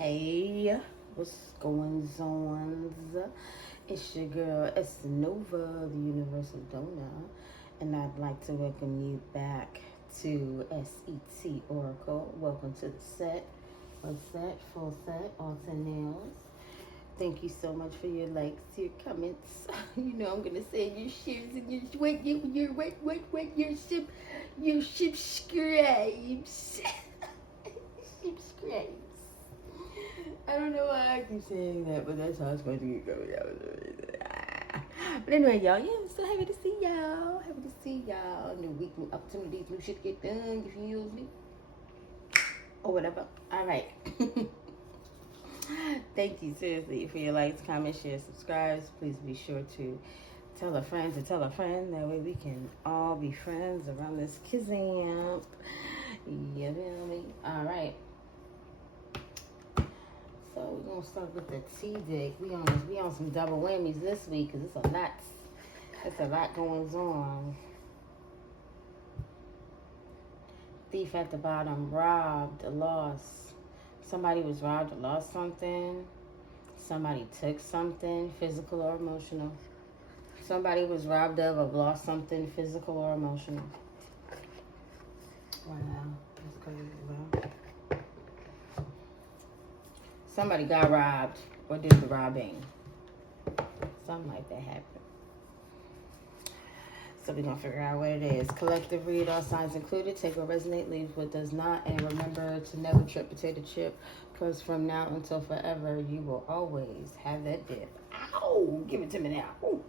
Hey, what's going on? It's your girl S. Nova, the Universal Donor, and I'd like to welcome you back to S.E.T. Oracle. Welcome to the set, full set, alter nails. Thank you so much for your likes, your comments. You know I'm gonna say your shares and your your subscribes. Subscribes. I don't know why I keep saying that, but that's how it's supposed to get going. But anyway, y'all, yeah, I'm so happy to see y'all. Happy to see y'all. New week, new opportunities, new shit to get done. If you use me or whatever. All right. Thank you seriously for your likes, comments, shares, subscribes. Please be sure to tell a friend to tell a friend. That way we can all be friends around this kizamp. You feel me? All right. So we're gonna start with the T deck. We on some double whammies this week because it's a lot going on. Thief at the bottom, robbed, lost. Somebody was robbed or lost something. Somebody took something, physical or emotional. Somebody was robbed of or lost something, physical or emotional. Wow, that's crazy, bro. Somebody got robbed or did the robbing. Something like that happened. So we're going to figure out what it is. Collective read, all signs included. Take what resonates, leave what does not. And remember to never trip potato chip. Because from now until forever, you will always have that dip. Ow! Give it to me now. Ooh.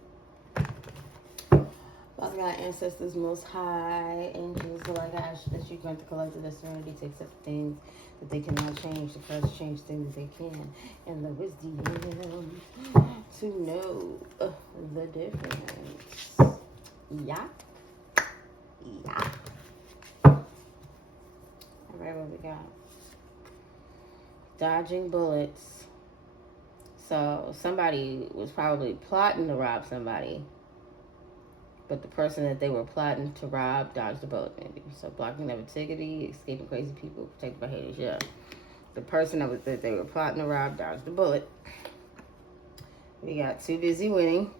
Father God, ancestors, most high, angels, Lord God, that you grant the collective the serenity to accept things that they cannot change, the courage to change things that they can, and the wisdom to know the difference. Yeah. All right, what we got? Dodging bullets. So somebody was probably plotting to rob somebody, but the person that they were plotting to rob dodged the bullet, maybe. So blocking negativity, escaping crazy people, protected by haters. Yeah. The person that they were plotting to rob dodged the bullet. We got too busy winning.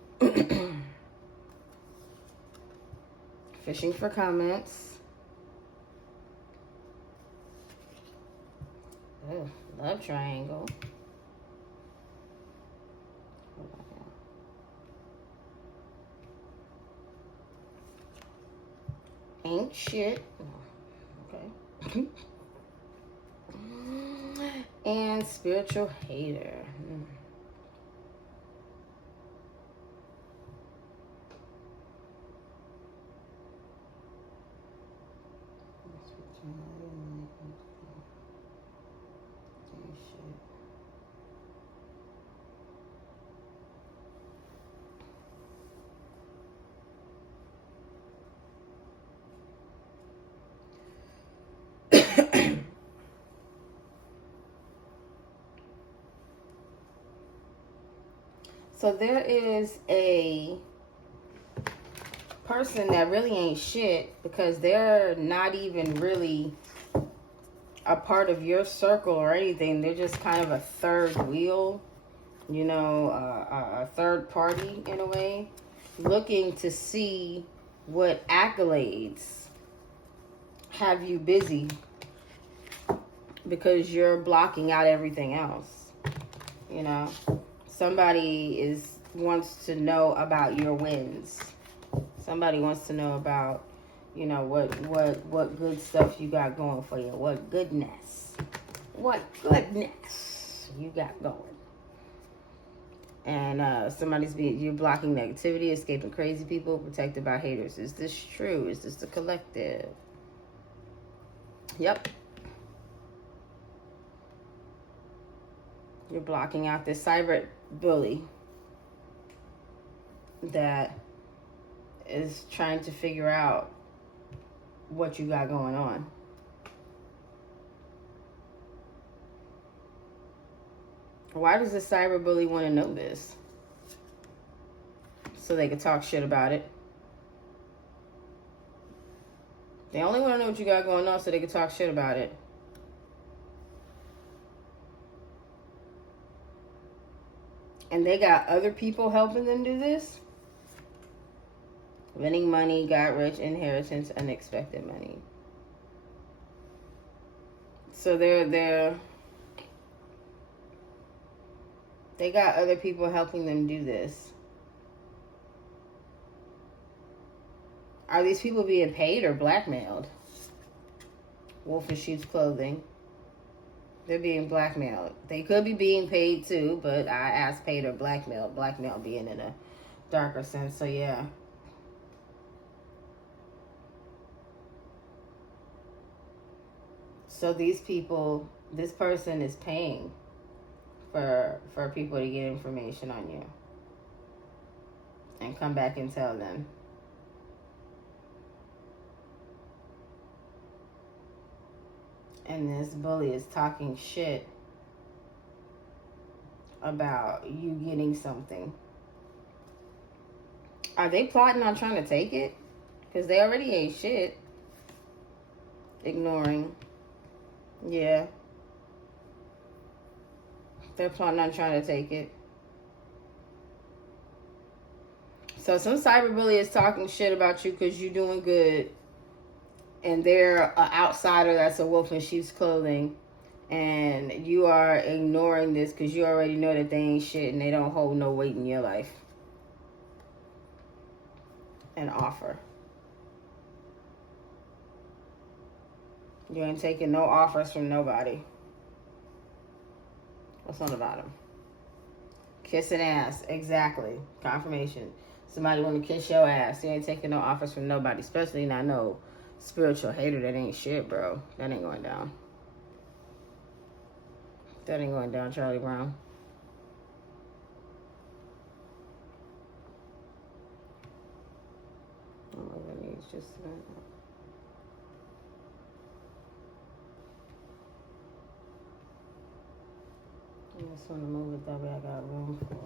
Fishing for comments. Oh, love triangle. Ain't shit. Okay. And spiritual hater. So there is a person that really ain't shit because they're not even really a part of your circle or anything. They're just kind of a third wheel, you know, a third party in a way, looking to see what accolades have you busy because you're blocking out everything else, you know. Somebody wants to know about your wins. Somebody wants to know about, you know, what good stuff you got going for you. What goodness you got going. And you're blocking negativity, escaping crazy people, protected by haters. Is this true? Is this the collective? Yep. You're blocking out this cyber bully that is trying to figure out what you got going on. Why does the cyber bully want to know this? So they can talk shit about it. They only want to know what you got going on so they can talk shit about it. And they got other people helping them do this. Winning money, got rich, inheritance, unexpected money. So they got other people helping them do this. Are these people being paid or blackmailed? Wolf in sheep's clothing. They're being blackmailed. They could be being paid too, but I asked paid or blackmailed. Blackmail being in a darker sense, so yeah. So these people, this person is paying for people to get information on you and come back and tell them. And this bully is talking shit about you getting something. Are they plotting on trying to take it? Because they already ain't shit. Ignoring. Yeah. They're plotting on trying to take it. So some cyberbully is talking shit about you because you're doing good. And they're an outsider that's a wolf in sheep's clothing. And you are ignoring this because you already know that they ain't shit and they don't hold no weight in your life. An offer. You ain't taking no offers from nobody. What's on the bottom? Kissing ass. Exactly. Confirmation. Somebody want to kiss your ass. You ain't taking no offers from nobody. Especially not no spiritual hater that ain't shit, bro. That ain't going down. That ain't going down, Charlie Brown. Oh, my knees just I just want to move it that way I got room for.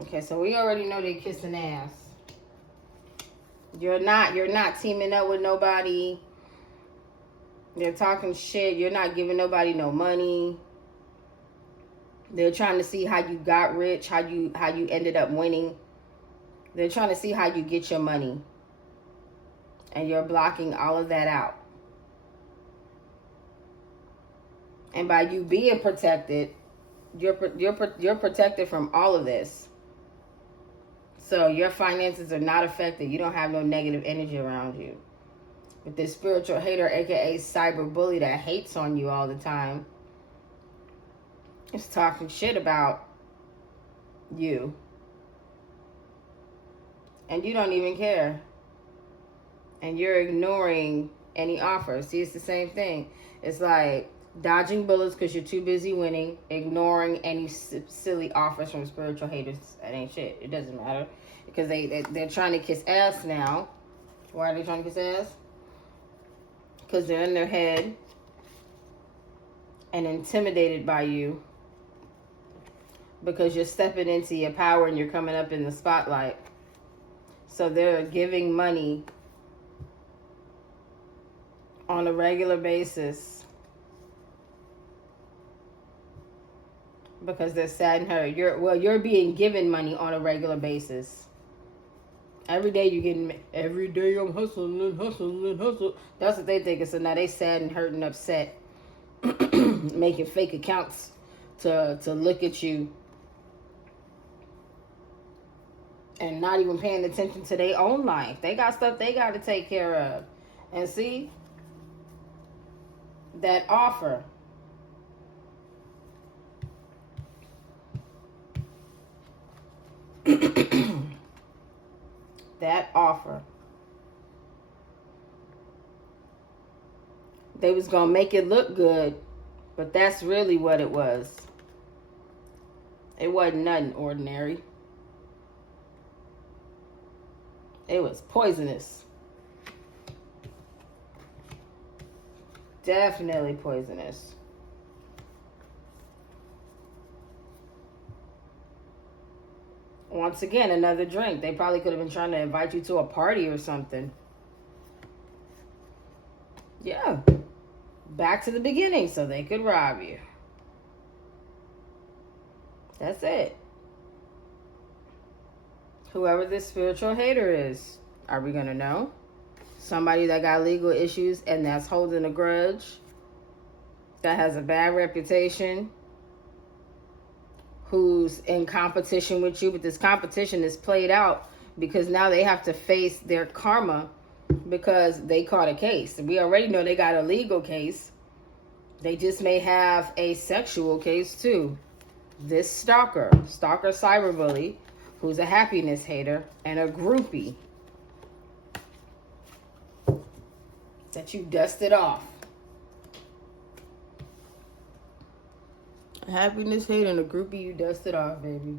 Okay, so we already know they kissing ass. You're not teaming up with nobody. They're talking shit. You're not giving nobody no money. They're trying to see how you got rich, how you ended up winning. They're trying to see how you get your money. And you're blocking all of that out. And by you being protected, you're protected from all of this. So your finances are not affected. You don't have no negative energy around you. But this spiritual hater, aka cyber bully that hates on you all the time, is talking shit about you. And you don't even care. And you're ignoring any offers. See, it's the same thing. It's like dodging bullets because you're too busy winning, ignoring any silly offers from spiritual haters. That ain't shit. It doesn't matter. Because they're trying to kiss ass now. Why are they trying to kiss ass? Because they're in their head and intimidated by you. Because you're stepping into your power and you're coming up in the spotlight. So they're giving money on a regular basis because they're sad and hurt. You're being given money on a regular basis. Every day you're getting, every day I'm hustling. That's what they think. So now they sad and hurt and upset, making fake accounts to look at you and not even paying attention to their own life. They got stuff they got to take care of. And see, that offer. That offer. They was going to make it look good, but that's really what it was. It wasn't nothing ordinary. It was poisonous. Definitely poisonous. Once again, another drink. They probably could have been trying to invite you to a party or something. Yeah. back to the beginning so they could rob you. That's it. Whoever this spiritual hater is, are we going to know? Somebody that got legal issues and that's holding a grudge, that has a bad reputation, who's in competition with you, but this competition is played out because now they have to face their karma because they caught a case. We already know they got a legal case. They just may have a sexual case too. This stalker cyberbully, who's a happiness hater and a groupie that you dusted off. A happiness hater and a groupie you dusted off, baby.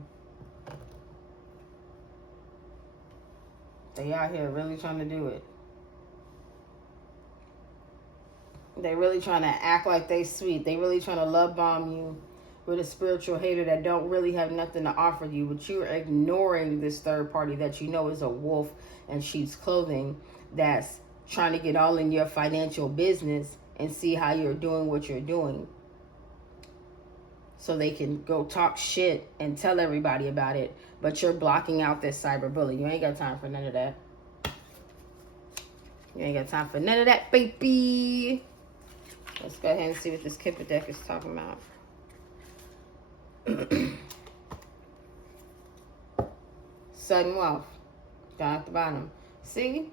They out here really trying to do it. They really trying to act like they sweet. They really trying to love bomb you with a spiritual hater that don't really have nothing to offer you, but you're ignoring this third party that you know is a wolf in sheep's clothing that's trying to get all in your financial business and see how you're doing what you're doing so they can go talk shit and tell everybody about it, but you're blocking out this cyberbully. You ain't got time for none of that. You ain't got time for none of that, baby. Let's go ahead and see what this Kipper deck is talking about. Sudden wealth. Down at the bottom. See?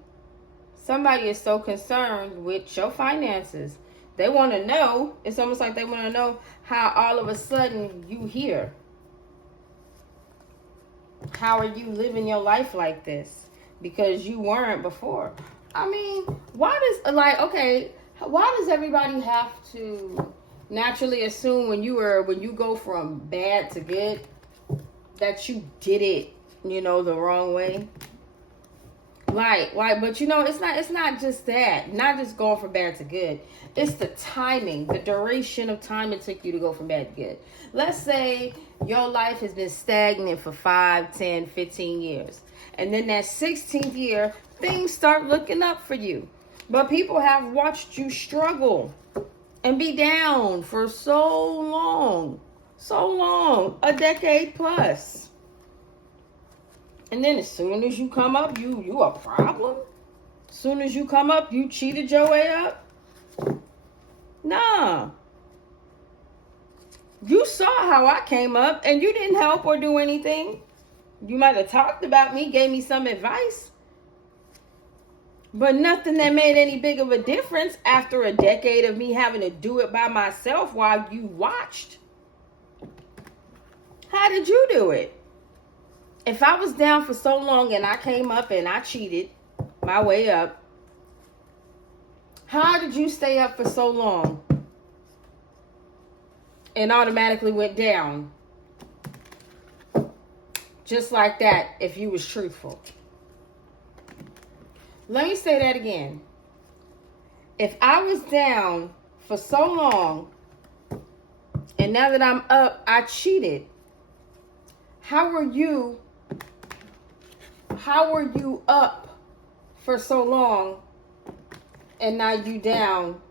Somebody is so concerned with your finances. They want to know. It's almost like they want to know how all of a sudden you here. How are you living your life like this? Because you weren't before. I mean, why does everybody have to naturally assume when you go from bad to good that you did it, the wrong way? But it's not just that. Not just going from bad to good. It's the timing, the duration of time it took you to go from bad to good. Let's say your life has been stagnant for 5, 10, 15 years. And then that 16th year, things start looking up for you. But people have watched you struggle and be down for so long, a decade plus. And then as soon as you come up, you a problem? As soon as you come up, you cheated your way up? Nah. You saw how I came up and you didn't help or do anything. You might have talked about me, gave me some advice. But nothing that made any big of a difference after a decade of me having to do it by myself while you watched. How did you do it? If I was down for so long and I came up and I cheated my way up, how did you stay up for so long and automatically went down? Just like that if you was truthful. Let me say that again. If I was down for so long and now that I'm up, I cheated. How were you up for so long and now you down?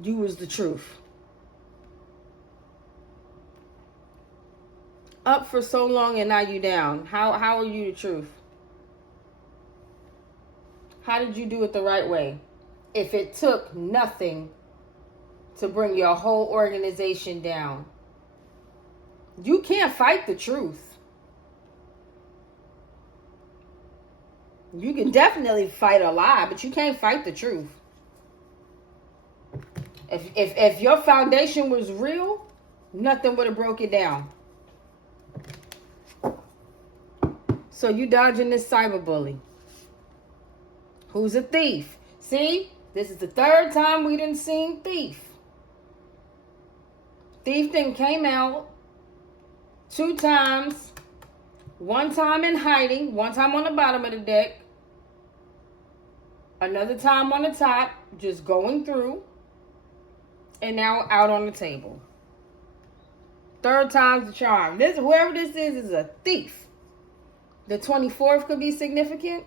You was the truth. Up for so long and now you down. How are you the truth? How did you do it the right way? If it took nothing to bring your whole organization down. You can't fight the truth. You can definitely fight a lie, but you can't fight the truth. If your foundation was real, nothing would have broke it down. So you dodging this cyberbully, who's a thief. See, this is the third time we done seen thief. Thief then came out 2 times. 1 time in hiding, 1 time on the bottom of the deck. Another time on the top, just going through. And now out on the table. 3rd time's the charm. Whoever this is a thief. The 24th could be significant.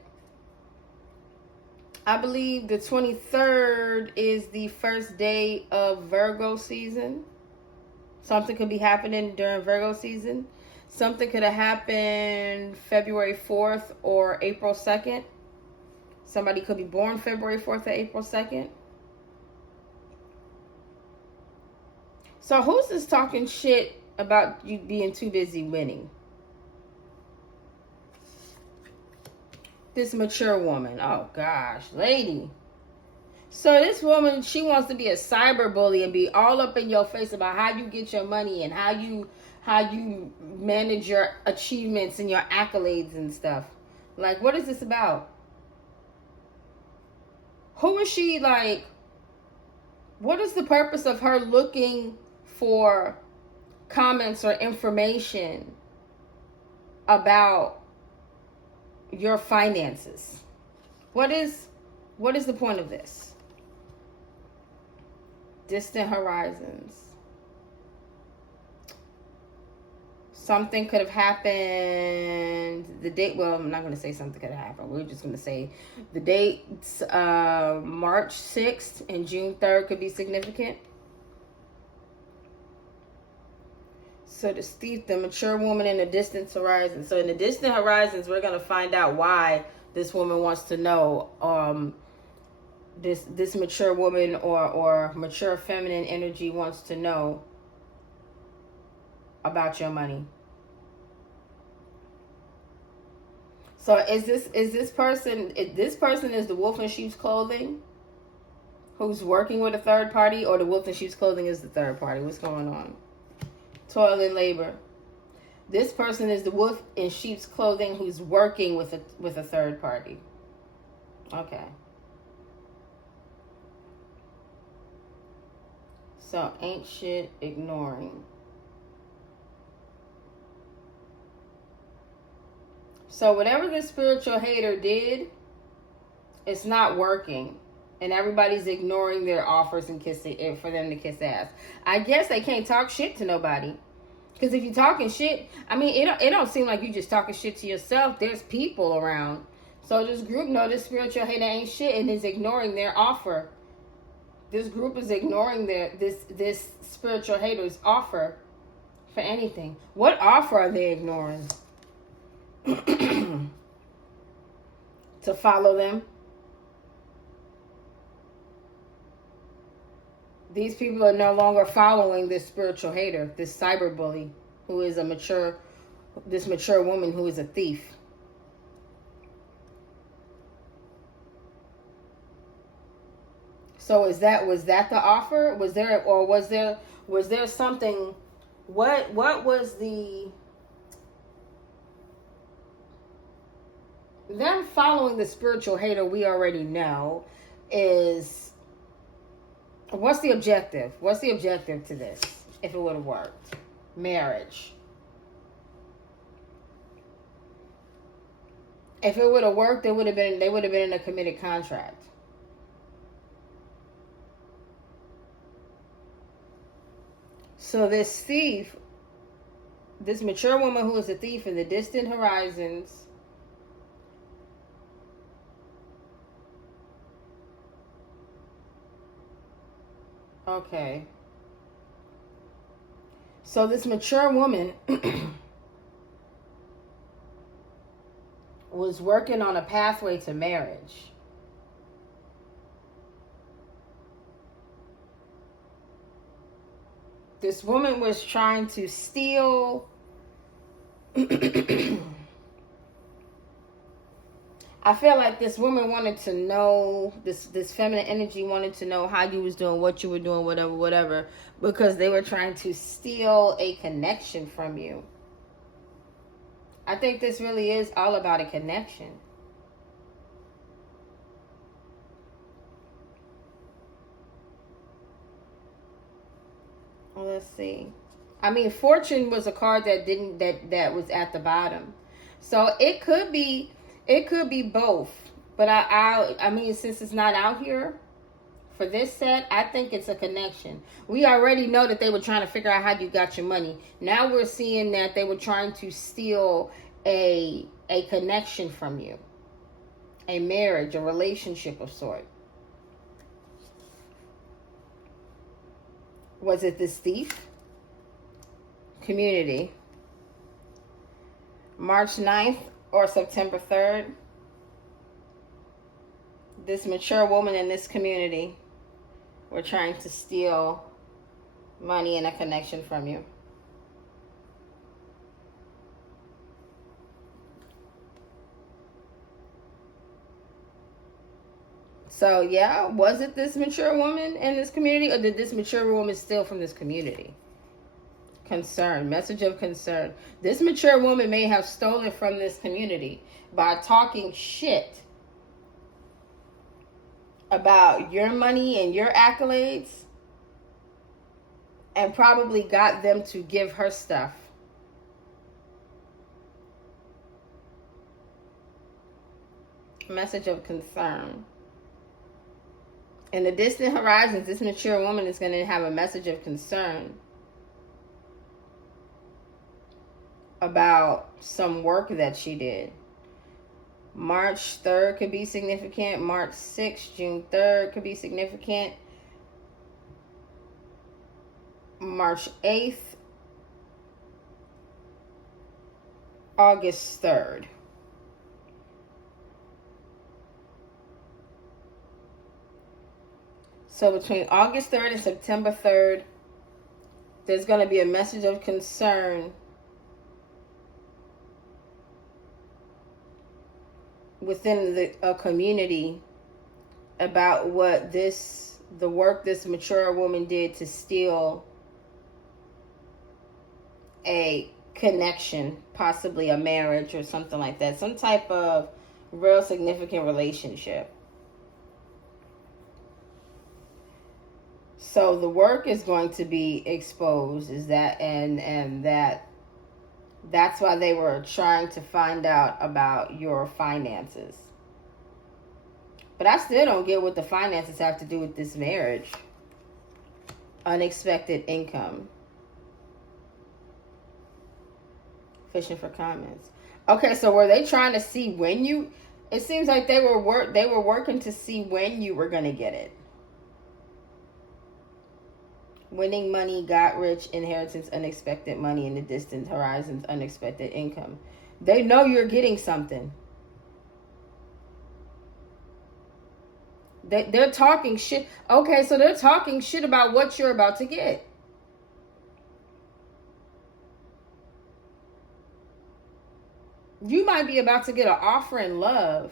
I believe the 23rd is the first day of Virgo season. Something could be happening during Virgo season. Something could have happened February 4th or April 2nd. Somebody could be born February 4th or April 2nd. So who's this talking shit about you being too busy winning? This mature woman. Oh gosh, lady. So this woman, she wants to be a cyber bully and be all up in your face about how you get your money and how you manage your achievements and your accolades and stuff. Like, what is this about? Who is she? Like, what is the purpose of her looking for comments or information about your finances? What is the point of this? Distant horizons. Something could have happened. The date, well, I'm not going to say something could have happened. We're just going to say the dates, March 6th and June 3rd could be significant. So the thief, the mature woman in the distant horizon. So in the distant horizons, we're going to find out why this woman wants to know, this mature woman or mature feminine energy wants to know about your money. So is this person is the wolf in sheep's clothing who's working with a third party, or the wolf in sheep's clothing is the third party? What's going on? Toil and labor. This person is the wolf in sheep's clothing who's working with a third party. Okay. So ain't shit ignoring. So whatever this spiritual hater did, it's not working. And everybody's ignoring their offers and kissing for them to kiss ass. I guess they can't talk shit to nobody. Because if you're talking shit, I mean, it don't seem like you just talking shit to yourself. There's people around. So this group know this spiritual hater ain't shit and is ignoring their offer. This group is ignoring this spiritual hater's offer for anything. What offer are they ignoring? To follow them. These people are no longer following this spiritual hater, this cyber bully, who is this mature woman who is a thief. So was that the offer? Was there something? What was them following the spiritual hater? We already know is. What's the objective? What's the objective to this? If it would have worked, marriage. If it would have worked, they would have been in a committed contract. So this thief, this mature woman who is a thief in the distant horizons, okay. So this mature woman was working on a pathway to marriage. This woman was trying to steal. I feel like this woman wanted to know, this feminine energy wanted to know how you was doing, what you were doing, whatever, because they were trying to steal a connection from you. I think this really is all about a connection. Well, let's see. I mean, fortune was a card that was at the bottom. So it could be both. But I mean, since it's not out here for this set, I think it's a connection. We already know that they were trying to figure out how you got your money. Now we're seeing that they were trying to steal a connection from you. a marriage, a relationship of sort. Was it this thief? Community. March 9th or September 3rd. This mature woman in this community were trying to steal money and a connection from you. So, yeah, was it this mature woman in this community, or did this mature woman steal from this community? Concern, message of concern. This mature woman may have stolen from this community by talking shit about your money and your accolades, and probably got them to give her stuff. Message of concern. In the distant horizons, this mature woman is going to have a message of concern about some work that she did. March 3rd could be significant. March 6th, June 3rd could be significant. March 8th, August 3rd. So between August 3rd and September 3rd, there's going to be a message of concern within a community about what the work this mature woman did to steal a connection, possibly a marriage or something like that. Some type of real significant relationship. So the work is going to be exposed, is that, and that's why they were trying to find out about your finances. But I still don't get what the finances have to do with this marriage. Unexpected income. Fishing for comments. Okay, so were they trying to see when you? It seems like they were working to see when you were gonna get it. Winning money, got rich, inheritance, unexpected money in the distant horizons, unexpected income. They know you're getting something. They're talking shit. Okay, so they're talking shit about what you're about to get. You might be about to get an offer in love.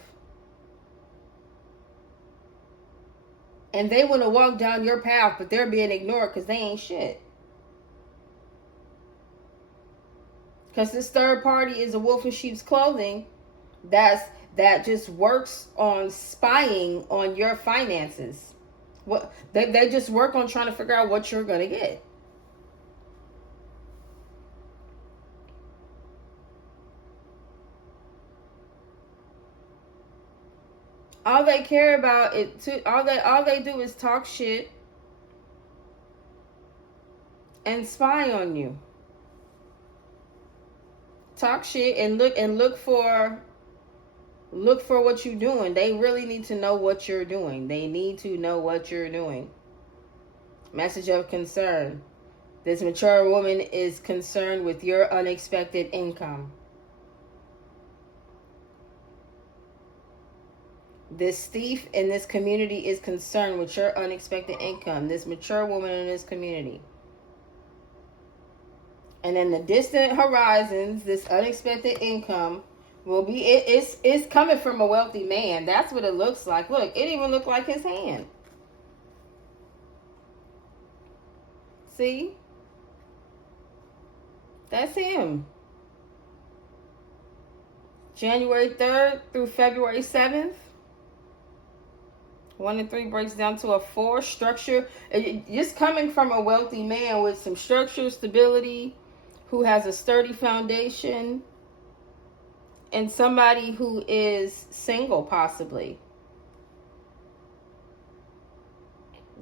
And they want to walk down your path, but they're being ignored because they ain't shit. Because this third party is a wolf in sheep's clothing that just works on spying on your finances. What they just work on trying to figure out what you're going to get. All they care about all they do is talk shit and spy on you. Talk shit and look for what you're doing. They really need to know what you're doing. They need to know what you're doing. Message of concern. This mature woman is concerned with your unexpected income. This thief in this community is concerned with your unexpected income. This mature woman in this community. And in the distant horizons, this unexpected income will be, it's coming from a wealthy man. That's what it looks like. Look, it even looked like his hand. See? That's him. January 3rd through February 7th. 1 and 3 breaks down to a 4. Structure. Just coming from a wealthy man with some structure, stability, who has a sturdy foundation, and somebody who is single, possibly.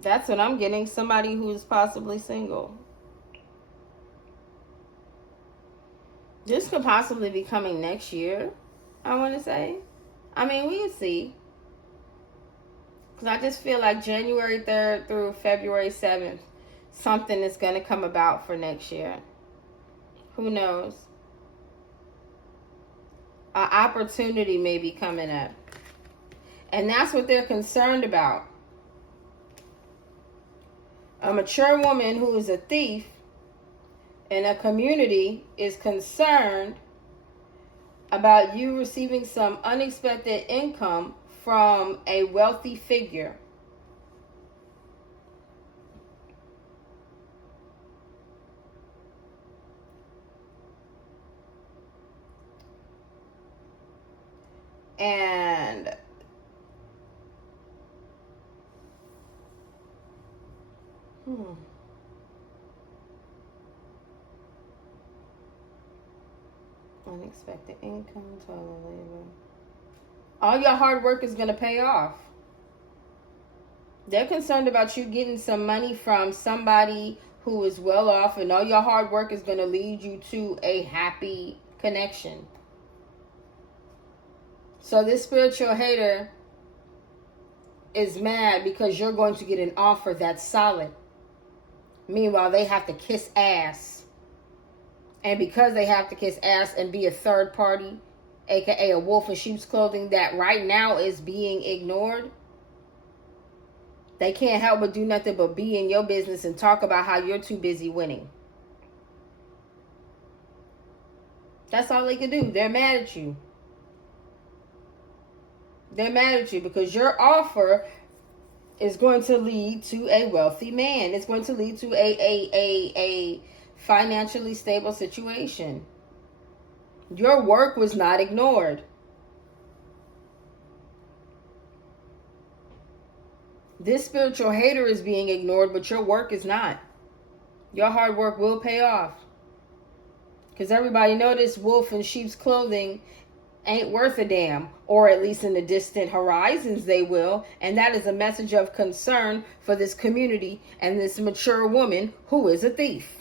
That's what I'm getting. Somebody who is possibly single. This could possibly be coming next year, I want to say. I mean, we'll see. Because I just feel like January 3rd through February 7th, something is going to come about for next year. Who knows? An opportunity may be coming up. And that's what they're concerned about. A mature woman who is a thief in a community is concerned about you receiving some unexpected income from a wealthy figure. And unexpected income, total labor. All your hard work is going to pay off. They're concerned about you getting some money from somebody who is well off, and all your hard work is going to lead you to a happy connection. So this spiritual hater is mad because you're going to get an offer that's solid. Meanwhile, they have to kiss ass. And because they have to kiss ass and be a third party, aka a wolf in sheep's clothing that right now is being ignored, they can't help but do nothing but be in your business and talk about how you're too busy winning. That's all they can do. They're mad at you. They're mad at you because your offer is going to lead to a wealthy man. It's going to lead to a financially stable situation. Your work was not ignored. This spiritual hater is being ignored, but your work is not. Your hard work will pay off. Because everybody know this wolf in sheep's clothing ain't worth a damn. Or at least in the distant horizons they will. And that is a message of concern for this community and this mature woman who is a thief.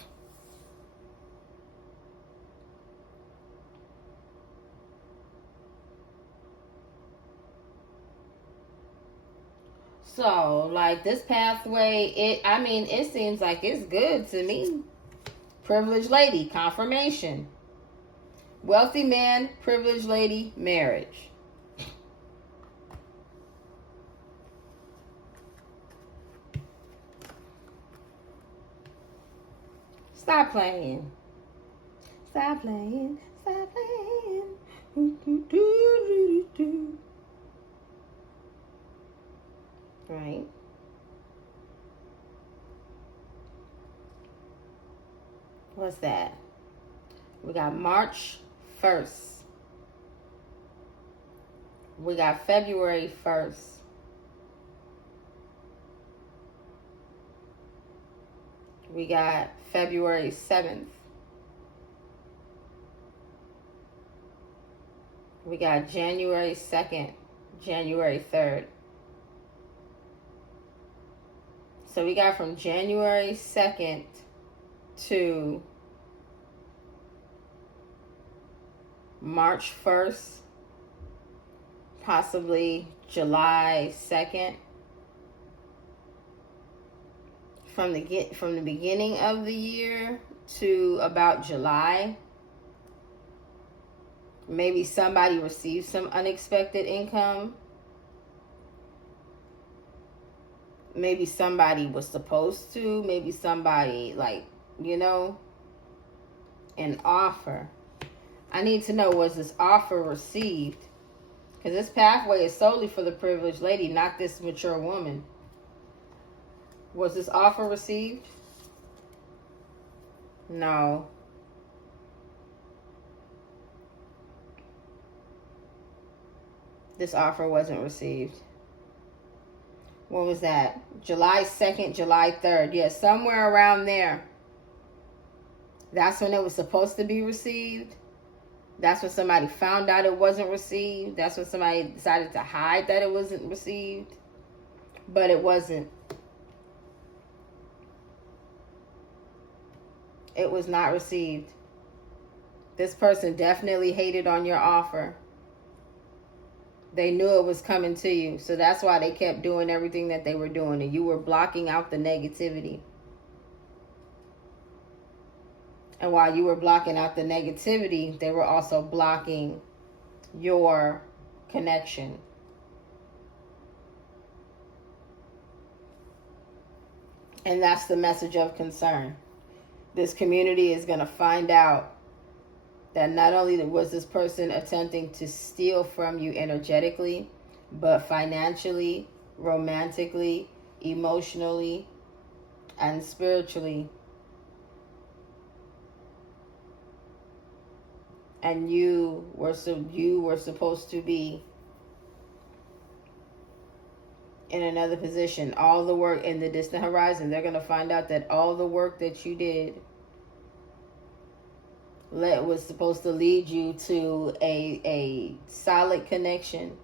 So, like, this pathway, it seems like it's good to me. Privileged lady, confirmation. Wealthy man, privileged lady, marriage. Stop playing. Stop playing. Stop playing. Right. What's that? We got March 1st. We got February 1st. We got February 7th. We got January 2nd, January 3rd. So we got from January 2nd to March 1st, possibly July 2nd. From the beginning of the year to about July, maybe somebody received some unexpected income. Maybe somebody was supposed to. Maybe somebody, an offer. I need to know, was this offer received? Because this pathway is solely for the privileged lady, not this mature woman. Was this offer received? No. This offer wasn't received. What was that? July 2nd, July 3rd. Yeah, somewhere around there. That's when it was supposed to be received. That's when somebody found out it wasn't received. That's when somebody decided to hide that it wasn't received. But it wasn't. It was not received. This person definitely hated on your offer. They knew it was coming to you. So that's why they kept doing everything that they were doing. And you were blocking out the negativity. And while you were blocking out the negativity, they were also blocking your connection. And that's the message of concern. This community is going to find out that not only was this person attempting to steal from you energetically, but financially, romantically, emotionally, and spiritually. And you were supposed to be in another position. All the work in the distant horizon, they're going to find out that all the work that you did was supposed to lead you to a solid connection.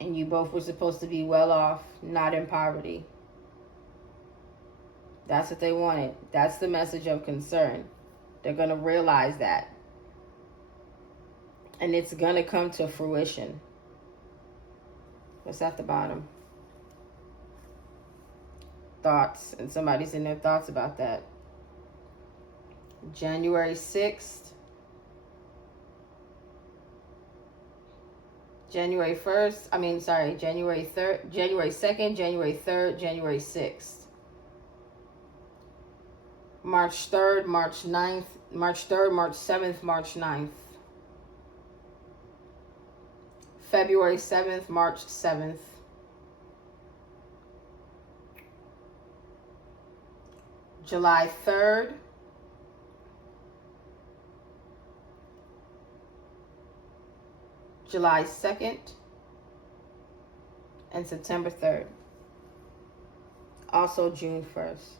And you both were supposed to be well off, not in poverty. That's what they wanted. That's the message of concern. They're going to realize that. And it's going to come to fruition. What's at the bottom? Thoughts. And somebody's in their thoughts about that. January 6th. January 3rd, January 2nd, January 3rd, January 6th. March 3rd, March 9th, March 3rd, March 7th, March 9th. February 7th, March 7th. July 3rd. July 2nd. And September 3rd. Also June 1st.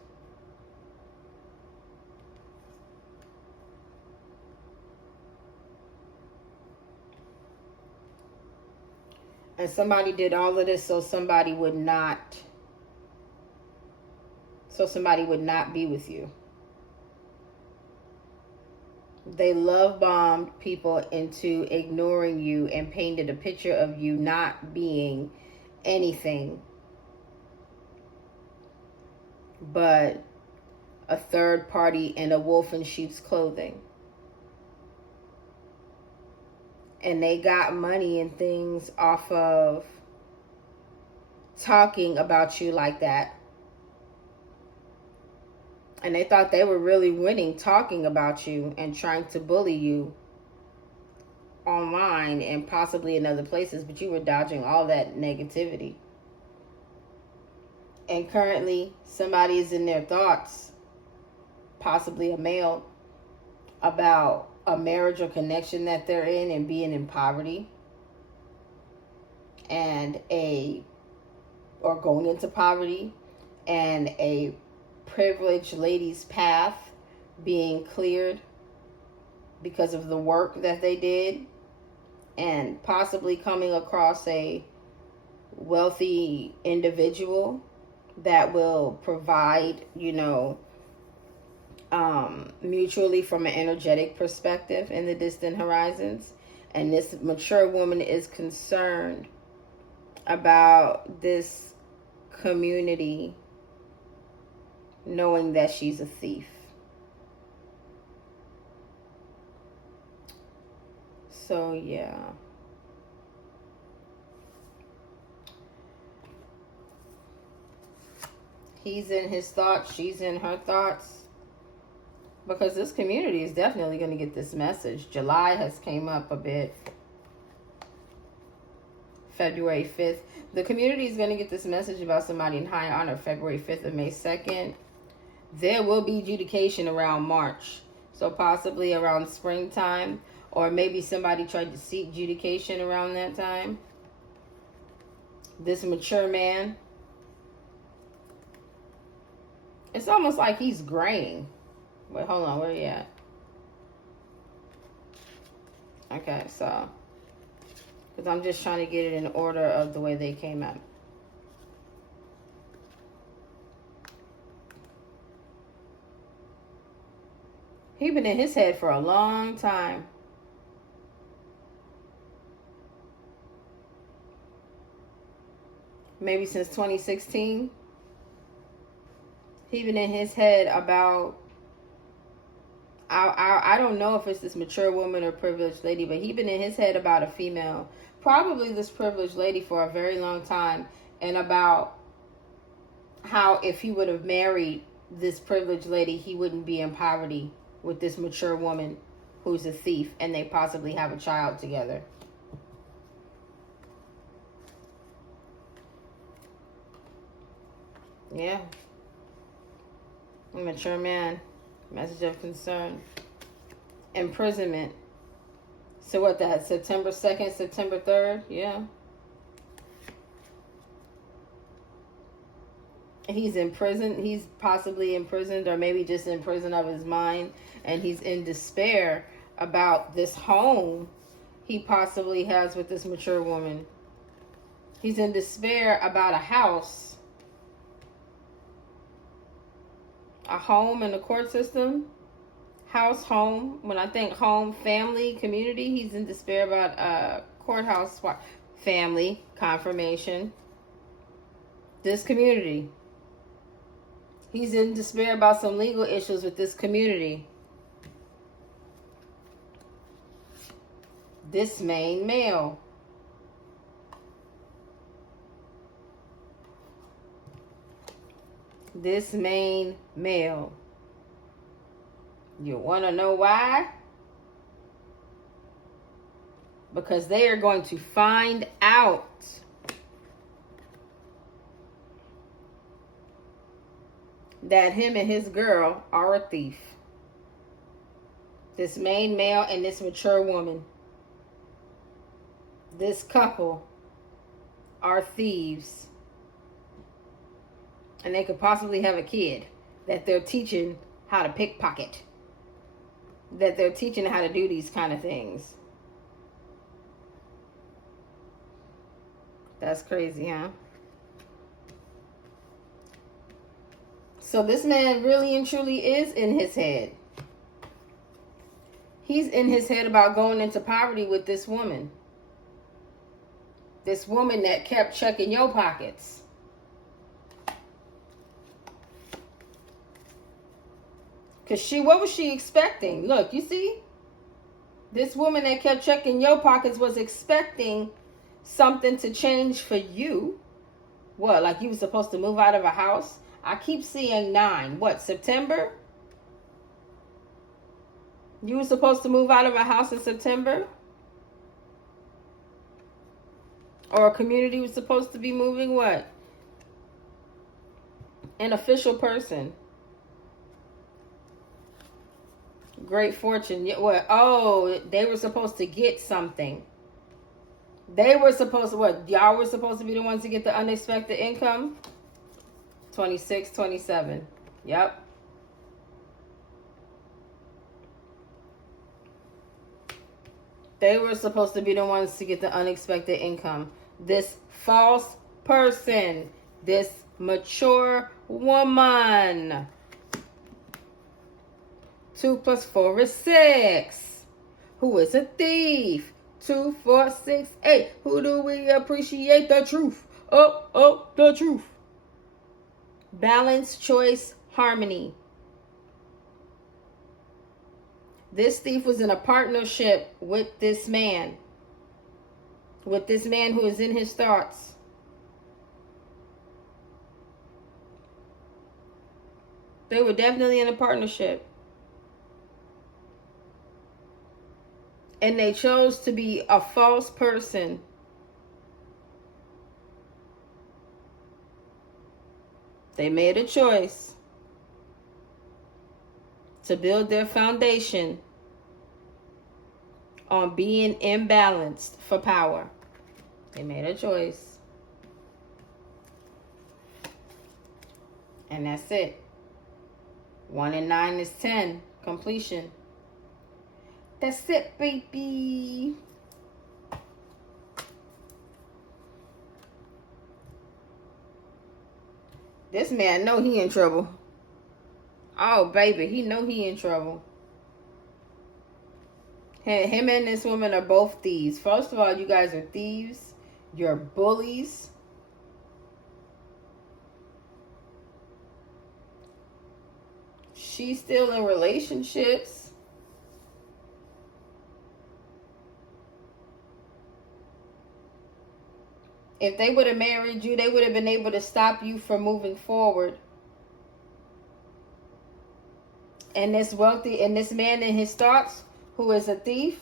And somebody did all of this so somebody would not be with you. They love bombed people into ignoring you and painted a picture of you not being anything but a third party in a wolf in sheep's clothing. And they got money and things off of talking about you like that. And they thought they were really winning talking about you and trying to bully you online and possibly in other places, but you were dodging all that negativity. And currently, somebody is in their thoughts, possibly a male, about a marriage or connection that they're in and being in poverty or going into poverty, and a privileged lady's path being cleared because of the work that they did, and possibly coming across a wealthy individual that will provide, mutually from an energetic perspective in the distant horizons. And this mature woman is concerned about this community knowing that she's a thief. So yeah. He's in his thoughts, she's in her thoughts. Because this community is definitely going to get this message. July has came up a bit. February 5th. The community is going to get this message about somebody in high honor February 5th and May 2nd. There will be adjudication around March. So possibly around springtime. Or maybe somebody tried to seek adjudication around that time. This mature man. It's almost like he's graying. Wait, hold on. Where are you at? Okay, so. Because I'm just trying to get it in order of the way they came out. He's been in his head for a long time. maybe since 2016. He been in his head about, I don't know if it's this mature woman or privileged lady, but he been in his head about a female, probably this privileged lady, for a very long time, and about how if he would have married this privileged lady, he wouldn't be in poverty with this mature woman who's a thief, and they possibly have a child together. Yeah. A mature man. Message of concern. Imprisonment. So what, that September 2nd, September 3rd? Yeah. He's in prison. He's possibly imprisoned, or maybe just in prison of his mind, and he's in despair about this home he possibly has with this mature woman. He's in despair about a house, a home in the court system. House, home. When I think home, family, community, he's in despair about courthouse, family, confirmation. This community. He's in despair about some legal issues with this community. This main male. This main male. You want to know why? Because they are going to find out that him and his girl are a thief. This main male and this mature woman. This couple are thieves. And they could possibly have a kid that they're teaching how to pickpocket. That they're teaching how to do these kind of things. That's crazy, huh? So this man really and truly is in his head. He's in his head about going into poverty with this woman. This woman that kept checking your pockets. Because what was she expecting? Look, you see? This woman that kept checking your pockets was expecting something to change for you. What, like you were supposed to move out of a house? I keep seeing 9. What, September? You were supposed to move out of a house in September? Or a community was supposed to be moving what? An official person. Great fortune. What? Oh, they were supposed to get something. They were supposed to, what? Y'all were supposed to be the ones to get the unexpected income? 26, 27. Yep. They were supposed to be the ones to get the unexpected income. This false person. This mature woman. 2 + 4 is 6. Who is a thief? 2, 4, 6, 8. Who do we appreciate? The truth. Oh, the truth. Balance, choice, harmony. This thief was in a partnership with this man. With this man who is in his thoughts. They were definitely in a partnership. And they chose to be a false person. They made a choice to build their foundation on being imbalanced for power. They made a choice. And that's it. 1 and 9 is 10. Completion. That's it, baby. This man know he in trouble. Oh, baby, he know he in trouble. Him and this woman are both thieves. First of all, you guys are thieves. You're bullies. she's still in relationships. If they would have married you, they would have been able to stop you from moving forward. And this man in his thoughts, who is a thief,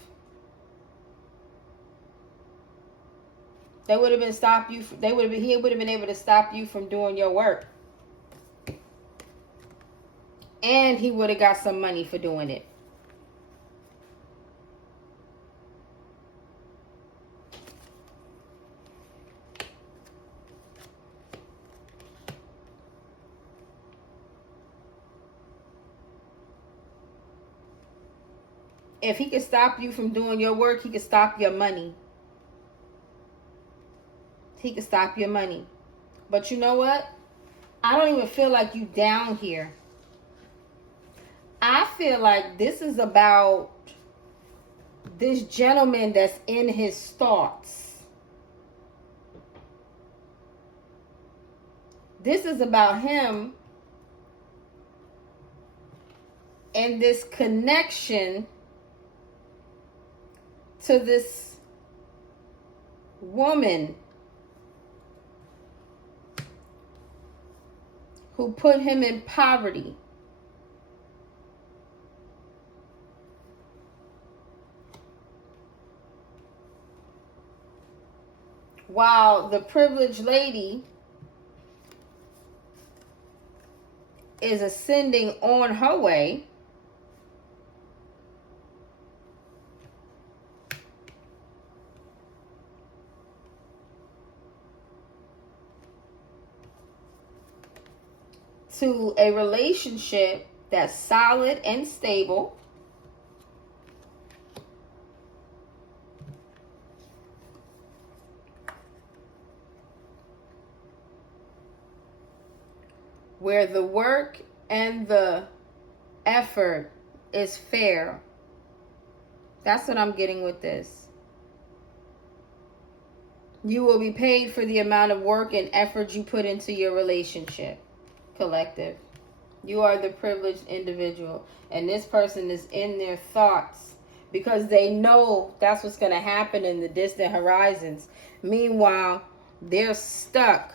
he would have been able to stop you from doing your work. And he would have got some money for doing it. If he could stop you from doing your work, he could stop your money. He could stop your money. But you know what? I don't even feel like you down here. I feel like this is about this gentleman that's in his thoughts. This is about him and this connection to this woman who put him in poverty. While the privileged lady is ascending on her way, to a relationship that's solid and stable, where the work and the effort is fair. That's what I'm getting with this. You will be paid for the amount of work and effort you put into your relationship. Collective. You are the privileged individual. And this person is in their thoughts because they know that's what's going to happen in the distant horizons. Meanwhile, they're stuck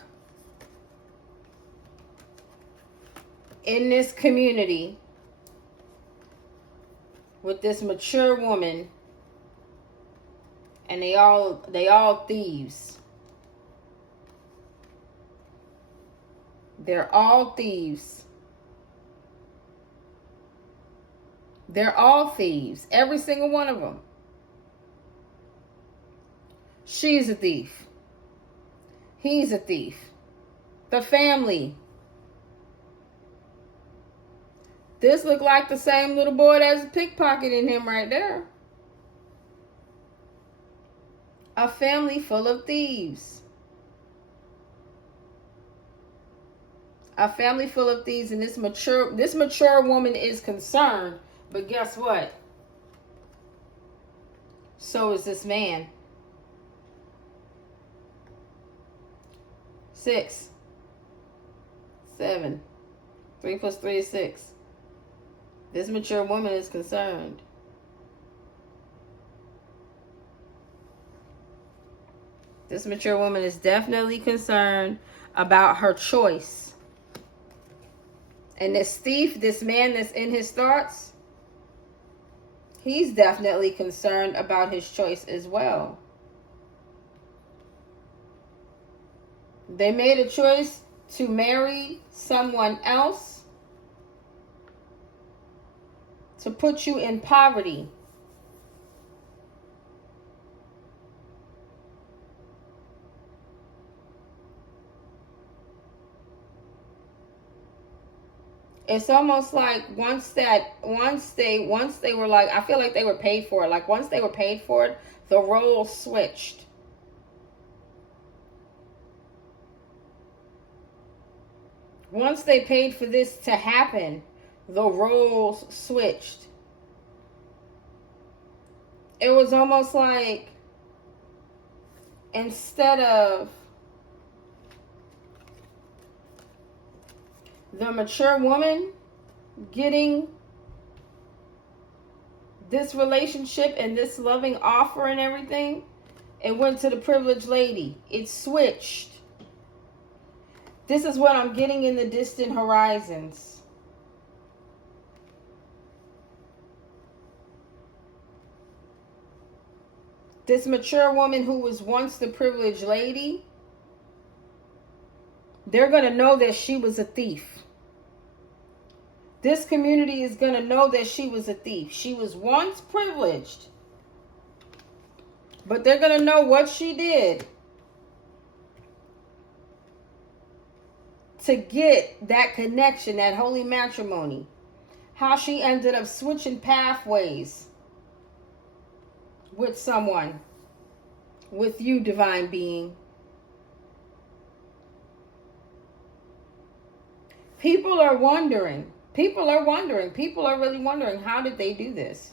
in this community with this mature woman, and they all thieves. They're all thieves. They're all thieves. Every single one of them. She's a thief. He's a thief. The family. This looked like the same little boy that's pickpocketing him right there. A family full of thieves. A family full of thieves, and this mature woman is concerned. But guess what? So is this man. 6, 7, 3 plus 3 is 6. This mature woman is concerned. This mature woman is definitely concerned about her choice. And this thief, this man that's in his thoughts, he's definitely concerned about his choice as well. They made a choice to marry someone else to put you in poverty. It's almost like once they were like, I feel like they were paid for it. Like once they were paid for it, the roles switched. Once they paid for this to happen, the roles switched. It was almost like instead of the mature woman getting this relationship and this loving offer and everything, it went to the privileged lady. It switched. This is what I'm getting in the distant horizons. This mature woman who was once the privileged lady, they're going to know that she was a thief. This community is going to know that she was a thief. She was once privileged. But they're going to know what she did to get that connection, that holy matrimony. How she ended up switching pathways with someone. With you, divine being. People are wondering. People are really wondering, how did they do this?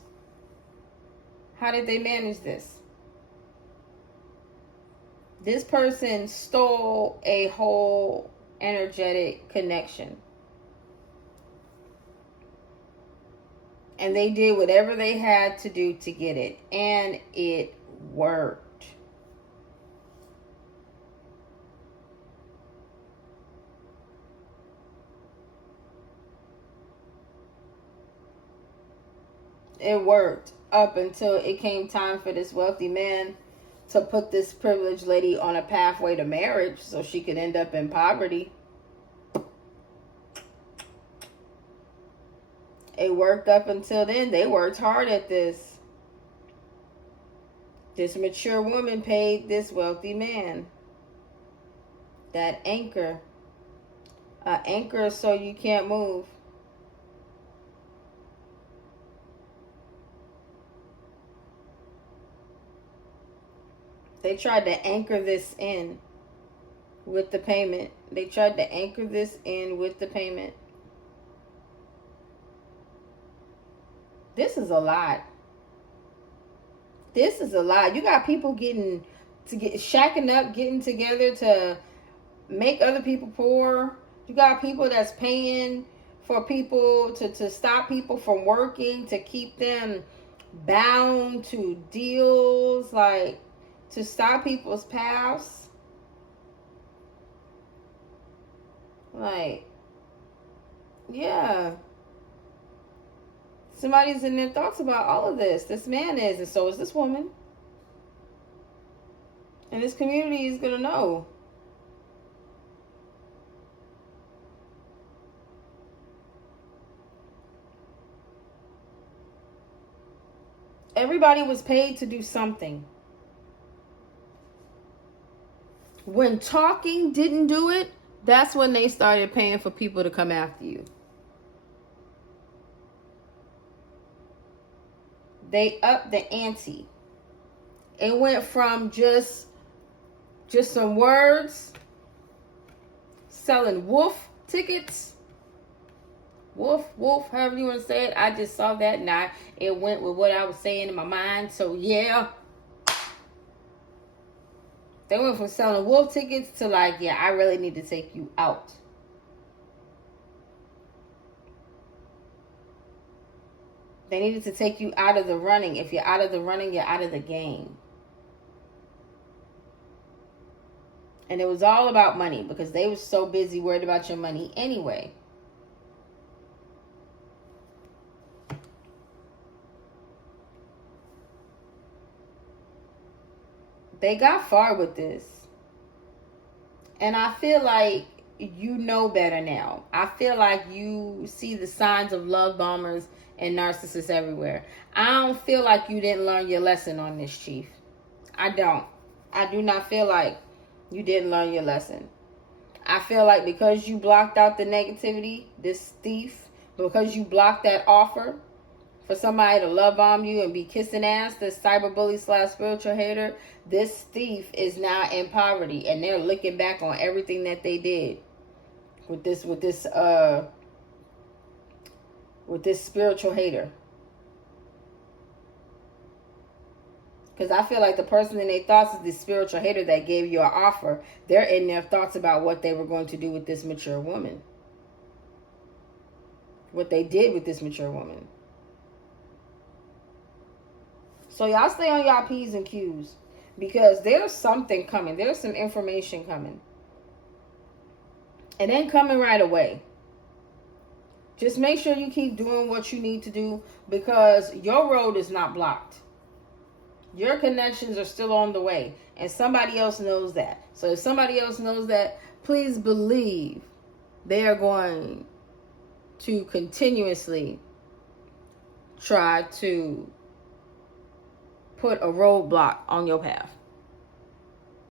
How did they manage this? This person stole a whole energetic connection. And they did whatever they had to do to get it. And it worked. It worked up until it came time for this wealthy man to put this privileged lady on a pathway to marriage so she could end up in poverty. It worked up until then. They worked hard at this. This mature woman paid this wealthy man that anchor. An anchor so you can't move. They tried to anchor this in with the payment. They tried to anchor this in with the payment. This is a lot. This is a lot. You got people shacking up, getting together to make other people poor. You got people that's paying for people to stop people from working, to keep them bound to deals, like to stop people's paths. Like, yeah. Somebody's in their thoughts about all of this. This man is, and so is this woman. And this community is going to know. Everybody was paid to do something. When talking didn't do it, that's when they started paying for people to come after you. They upped the ante. It went from just some words, selling wolf tickets. Wolf, however you want to say it. I just saw that and it went with what I was saying in my mind. So yeah. They went from selling wolf tickets to like, yeah, I really need to take you out. They needed to take you out of the running. If you're out of the running, you're out of the game. And it was all about money because they were so busy worried about your money anyway. They got far with this. And I feel like you know better now. I feel like you see the signs of love bombers and narcissists everywhere. I don't feel like you didn't learn your lesson on this, Chief. I don't. I do not feel like you didn't learn your lesson. I feel like because you blocked out the negativity, this thief, because you blocked that offer for somebody to love bomb you and be kissing ass, this cyberbully / spiritual hater, this thief is now in poverty and they're looking back on everything that they did with this spiritual hater. Because I feel like the person in their thoughts is the spiritual hater that gave you an offer. They're in their thoughts about what they were going to do with this mature woman. what they did with this mature woman. So y'all stay on y'all P's and Q's, because there's something coming. There's some information coming. It ain't coming right away. Just make sure you keep doing what you need to do, because your road is not blocked. Your connections are still on the way, and somebody else knows that. So if somebody else knows that, please believe they are going to continuously try to put a roadblock on your path.